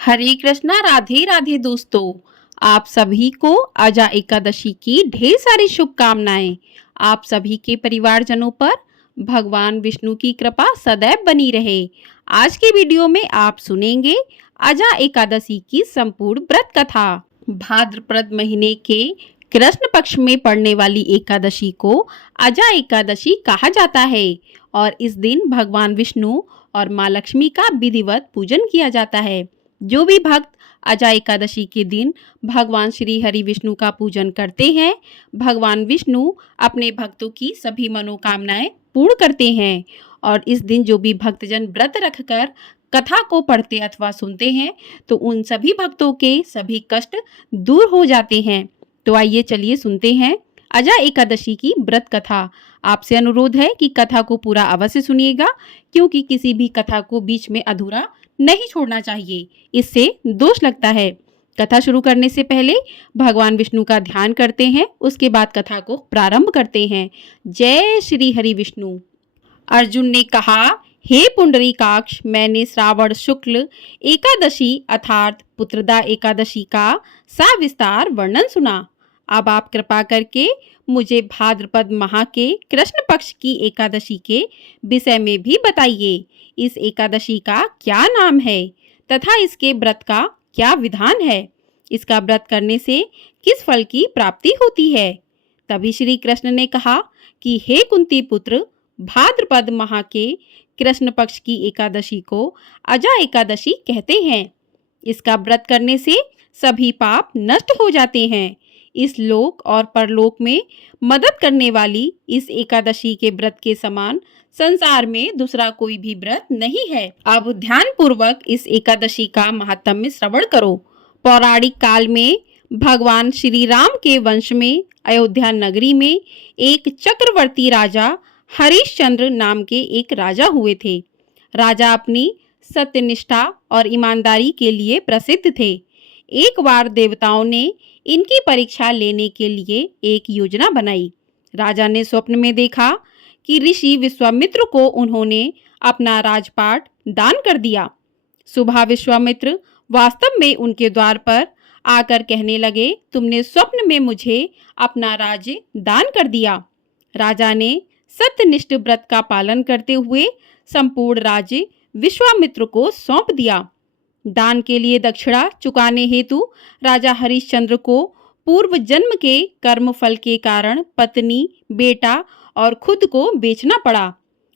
हरे कृष्णा, राधे राधे दोस्तों। आप सभी को अजा एकादशी की ढेर सारी शुभकामनाएं। आप सभी के परिवारजनों पर भगवान विष्णु की कृपा सदैव बनी रहे। आज के वीडियो में आप सुनेंगे अजा एकादशी की संपूर्ण व्रत कथा। भाद्रपद महीने के कृष्ण पक्ष में पड़ने वाली एकादशी को अजा एकादशी कहा जाता है और इस दिन भगवान विष्णु और माँ लक्ष्मी का विधिवत पूजन किया जाता है। जो भी भक्त अजा एकादशी के दिन भगवान श्री हरि विष्णु का पूजन करते हैं, भगवान विष्णु अपने भक्तों की सभी मनोकामनाएं पूर्ण करते हैं। और इस दिन जो भी भक्तजन व्रत रखकर कथा को पढ़ते अथवा सुनते हैं तो उन सभी भक्तों के सभी कष्ट दूर हो जाते हैं। तो आइए चलिए सुनते हैं अजा एकादशी की व्रत कथा। आपसे अनुरोध है कि कथा को पूरा अवश्य सुनिएगा, क्योंकि किसी भी कथा को बीच में अधूरा नहीं छोड़ना चाहिए, इससे दोष लगता है। कथा शुरू करने से पहले भगवान विष्णु का ध्यान करते हैं, उसके बाद कथा को प्रारंभ करते हैं। जय श्री हरि विष्णु। अर्जुन ने कहा, हे पुंडरीकाक्ष, मैंने श्रावण शुक्ल एकादशी अर्थात पुत्रदा एकादशी का सविस्तार वर्णन सुना। अब आप कृपा करके मुझे भाद्रपद माह के कृष्ण पक्ष की एकादशी के विषय में भी बताइए। इस एकादशी का क्या नाम है तथा इसके व्रत का क्या विधान है? इसका व्रत करने से किस फल की प्राप्ति होती है? तभी श्री कृष्ण ने कहा कि हे कुंती पुत्र, भाद्रपद माह के कृष्ण पक्ष की एकादशी को अजा एकादशी कहते हैं। इसका व्रत करने से सभी पाप नष्ट हो जाते हैं। इस लोक और परलोक में मदद करने वाली इस एकादशी के व्रत के समान संसार में दूसरा कोई भी व्रत नहीं है। अब ध्यान पूर्वक इस एकादशी का महात्म्य श्रवण करो। पौराणिक काल में भगवान श्री राम के वंश में अयोध्या नगरी में एक चक्रवर्ती राजा हरिश्चंद्र नाम के एक राजा हुए थे। राजा अपनी सत्यनिष्ठा और ईमानदारी के लिए प्रसिद्ध थे। एक बार देवताओं ने इनकी परीक्षा लेने के लिए एक योजना बनाई। राजा ने स्वप्न में देखा कि ऋषि विश्वामित्र को उन्होंने अपना राजपाट दान कर दिया। सुबह विश्वामित्र वास्तव में उनके द्वार पर आकर कहने लगे, तुमने स्वप्न में मुझे अपना राज्य दान कर दिया। राजा ने सत्यनिष्ठ व्रत का पालन करते हुए संपूर्ण राज्य विश्वामित्र को सौंप दिया। दान के लिए दक्षिणा चुकाने हेतु राजा हरिश्चंद्र को पूर्व जन्म के कर्म फल के कारण पत्नी, बेटा और खुद को बेचना पड़ा।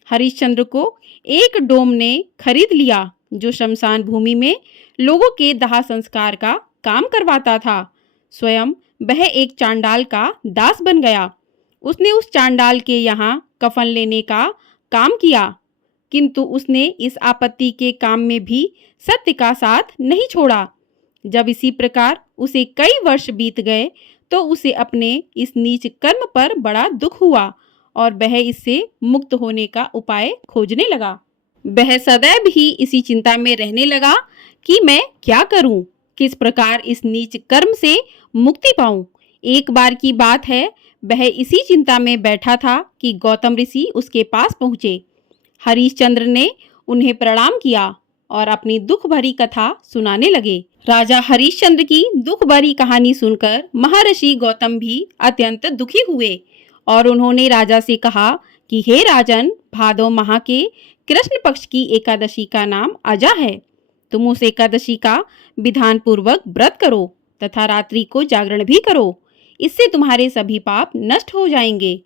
हरिश्चंद्र को एक डोम ने खरीद लिया जो शमशान भूमि में लोगों के दाह संस्कार का काम करवाता था। स्वयं वह एक चांडाल का दास बन गया। उसने उस चांडाल के यहाँ कफन लेने का काम किया, किंतु उसने इस आपत्ति के काम में भी सत्य का साथ नहीं छोड़ा। जब इसी प्रकार उसे कई वर्ष बीत गए तो उसे अपने इस नीच कर्म पर बड़ा दुख हुआ और वह इससे मुक्त होने का उपाय खोजने लगा। वह सदैव ही इसी चिंता में रहने लगा कि मैं क्या करूं, किस प्रकार इस नीच कर्म से मुक्ति पाऊं। एक बार की बात है, वह इसी चिंता में बैठा था कि गौतम ऋषि उसके पास पहुंचे। हरिश्चंद्र ने उन्हें प्रणाम किया और अपनी दुख भरी कथा सुनाने लगे। राजा हरिश्चंद्र की दुख भरी कहानी सुनकर महर्षि गौतम भी अत्यंत दुखी हुए और उन्होंने राजा से कहा कि हे राजन, भादो माह के कृष्ण पक्ष की एकादशी का नाम अजा है। तुम उस एकादशी का विधान पूर्वक व्रत करो तथा रात्रि को जागरण भी करो। इससे तुम्हारे सभी पाप नष्ट हो जाएंगे।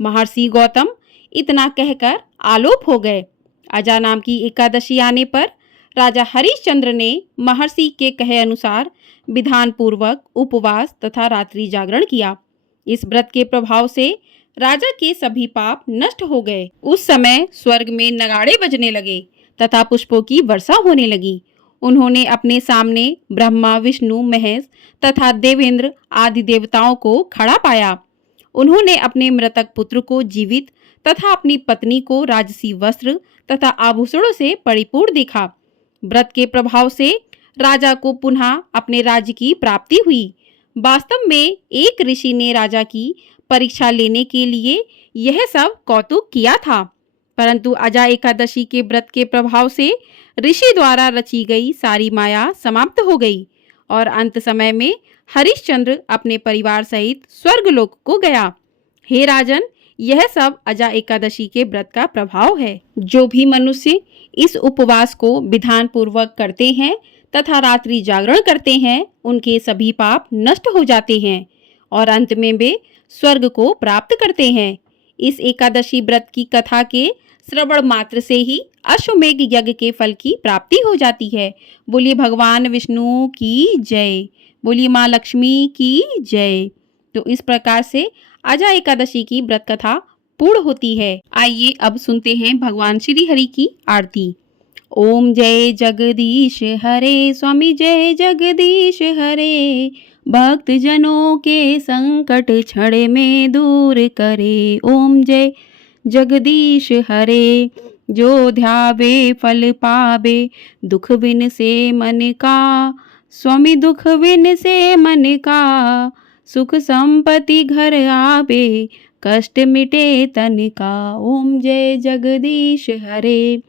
महर्षि गौतम इतना कहकर आलोप हो गए। अजा नाम की एकादशी आने पर राजा हरिश्चंद्र ने महर्षि के कहे अनुसार विधान पूर्वक उपवास तथा रात्रि जागरण किया। इस व्रत के प्रभाव से राजा के सभी पाप नष्ट हो गए। उस समय स्वर्ग में नगाड़े बजने लगे तथा पुष्पों की वर्षा होने लगी। उन्होंने अपने सामने ब्रह्मा, विष्णु, महेश तथा देवेंद्र आदि देवताओं को खड़ा पाया। उन्होंने अपने मृतक पुत्र को जीवित तथा अपनी पत्नी को राजसी वस्त्र तथा आभूषणों से परिपूर्ण देखा। व्रत के प्रभाव से राजा को पुनः अपने राज्य की प्राप्ति हुई। वास्तव में एक ऋषि ने राजा की परीक्षा लेने के लिए यह सब कौतुक किया था, परंतु अजा एकादशी के व्रत के प्रभाव से ऋषि द्वारा रची गई सारी माया समाप्त हो गई और अंत समय में हरिश्चंद्र अपने परिवार सहित स्वर्गलोक को गया। हे राजन, यह सब अजा एकादशी के व्रत का प्रभाव है। जो भी मनुष्य इस उपवास को विधान पूर्वक करते हैं तथा रात्रि जागरण करते हैं, उनके सभी पाप नष्ट हो जाते हैं और अंत में वे स्वर्ग को प्राप्त करते हैं। इस एकादशी व्रत की कथा के श्रवण मात्र से ही अश्वमेघ यज्ञ के फल की प्राप्ति हो जाती है। बोलिए भगवान विष्णु की जय, बोलिए माँ लक्ष्मी की जय। तो इस प्रकार से अजा एकादशी की व्रत कथा पूर्ण होती है। आइए अब सुनते हैं भगवान श्री हरि की आरती। ओम जय जगदीश हरे, स्वामी जय जगदीश हरे, भक्त जनों के संकट क्षण में दूर करे। ओम जय जगदीश हरे, जो ध्यावे फल पावे, दुख बिन से मन का, स्वामी दुख बिन से मन का, सुख संपत्ति घर आवे, कष्ट मिटे तन का। ओम जय जगदीश हरे,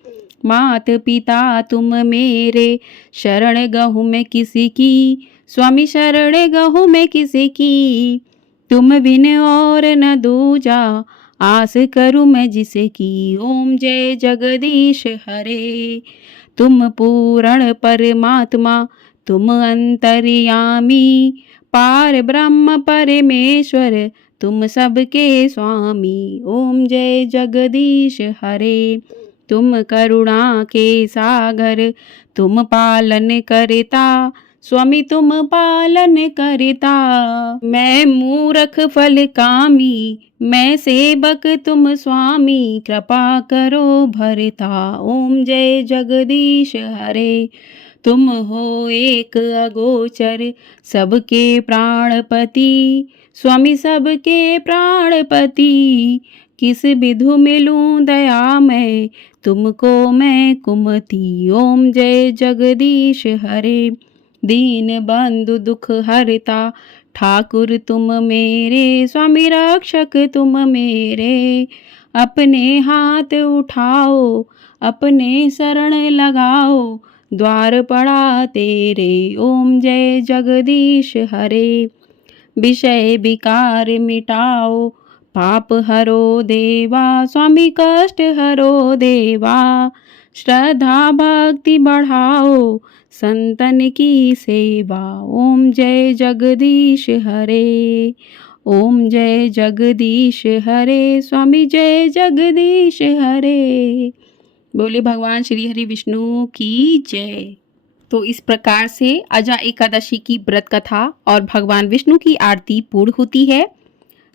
मात पिता तुम मेरे, शरण गहूँ मैं किसी की, स्वामी शरण गहूँ मैं किसी की, तुम बिन और न दूजा, आस करूँ मैं जिसे की। ओम जय जगदीश हरे, तुम पूर्ण परमात्मा, तुम अंतर्यामी, पार ब्रह्म परमेश्वर, तुम सबके स्वामी। ओम जय जगदीश हरे, तुम करुणा के सागर, तुम पालन करता, स्वामी तुम पालन करता। मैं मूर्ख फल कामी, मैं सेवक तुम स्वामी, कृपा करो भरता। ओम जय जगदीश हरे, तुम हो एक अगोचर, सबके प्राणपति, स्वामी सबके प्राणपति, किस विधु मिलूं दया मैं, तुमको मैं कुमति। ओम जय जगदीश हरे, दीन बंधु दुख हरता, ठाकुर तुम मेरे, स्वामी रक्षक तुम मेरे, अपने हाथ उठाओ, अपने शरण लगाओ, द्वार पड़ा तेरे। ओम जय जगदीश हरे, विषय विकार मिटाओ, पाप हरो देवा, स्वामी कष्ट हरो देवा, श्रद्धा भक्ति बढ़ाओ, संतन की सेवा। ओम जय जगदीश हरे, ओम जय जगदीश हरे, स्वामी जय जगदीश हरे। बोले भगवान श्री हरि विष्णु की जय। तो इस प्रकार से अजा एकादशी की व्रत कथा और भगवान विष्णु की आरती पूर्ण होती है।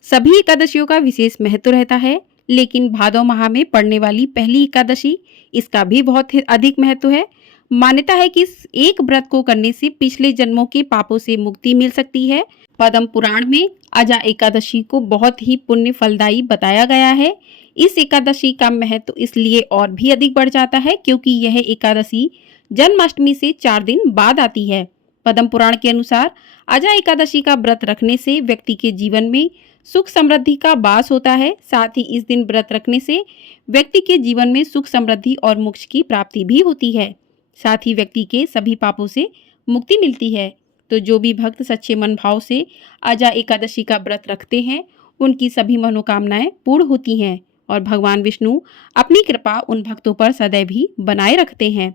सभी एकादशियों का विशेष महत्व रहता है, लेकिन भादव माह में पड़ने वाली पहली एकादशी, इसका भी बहुत अधिक महत्व है। मान्यता है कि इस एक व्रत को करने से पिछले जन्मों के पापों से मुक्ति मिल सकती है। पद्म पुराण में अजा एकादशी को बहुत ही पुण्य फलदायी बताया गया है। इस एकादशी का महत्व इसलिए और भी अधिक बढ़ जाता है क्योंकि यह एकादशी जन्माष्टमी से 4 दिन बाद आती है। पद्म पुराण के अनुसार अजा एकादशी का व्रत रखने से व्यक्ति के जीवन में सुख समृद्धि का वास होता है। साथ ही इस दिन व्रत रखने से व्यक्ति के जीवन में सुख समृद्धि और मोक्ष की प्राप्ति भी होती है। साथ ही व्यक्ति के सभी पापों से मुक्ति मिलती है। तो जो भी भक्त सच्चे मन भाव से अजा एकादशी का व्रत रखते हैं, उनकी सभी मनोकामनाएं पूर्ण होती हैं और भगवान विष्णु अपनी कृपा उन भक्तों पर सदैव ही बनाए रखते हैं।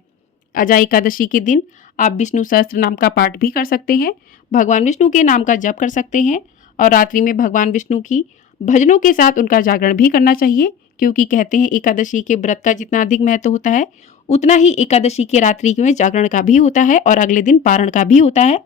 अजा एकादशी के दिन आप विष्णु सहस्त्र नाम का पाठ भी कर सकते हैं, भगवान विष्णु के नाम का जप कर सकते हैं और रात्रि में भगवान विष्णु की भजनों के साथ उनका जागरण भी करना चाहिए, क्योंकि कहते हैं एकादशी के व्रत का जितना अधिक महत्व होता है उतना ही एकादशी के रात्रि में जागरण का भी होता है और अगले दिन पारण का भी होता है।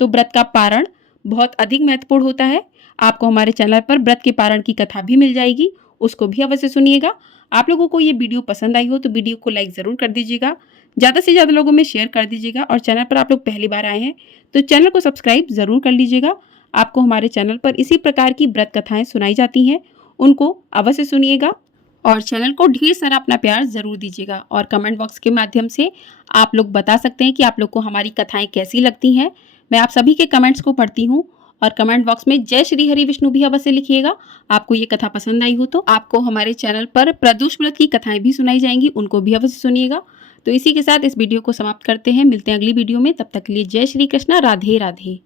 तो व्रत का पारण बहुत अधिक महत्वपूर्ण होता है। आपको हमारे चैनल पर व्रत के पारण की कथा भी मिल जाएगी, उसको भी अवश्य सुनिएगा। आप लोगों को ये वीडियो पसंद आई हो तो वीडियो को लाइक ज़रूर कर दीजिएगा, ज़्यादा से ज़्यादा लोगों में शेयर कर दीजिएगा और चैनल पर आप लोग पहली बार आए हैं तो चैनल को सब्सक्राइब ज़रूर कर लीजिएगा। आपको हमारे चैनल पर इसी प्रकार की व्रत कथाएं सुनाई जाती हैं, उनको अवश्य सुनिएगा और चैनल को ढेर सारा अपना प्यार ज़रूर दीजिएगा। और कमेंट बॉक्स के माध्यम से आप लोग बता सकते हैं कि आप लोग को हमारी कथाएं कैसी लगती हैं। मैं आप सभी के कमेंट्स को पढ़ती हूँ और कमेंट बॉक्स में जय श्री हरि विष्णु भी अवश्य लिखिएगा। आपको ये कथा पसंद आई हो तो आपको हमारे चैनल पर प्रदोष व्रत की कथाएं भी सुनाई जाएंगी, उनको भी अवश्य सुनिएगा। तो इसी के साथ इस वीडियो को समाप्त करते हैं। मिलते हैं अगली वीडियो में, तब तक के लिए जय श्री कृष्णा, राधे राधे।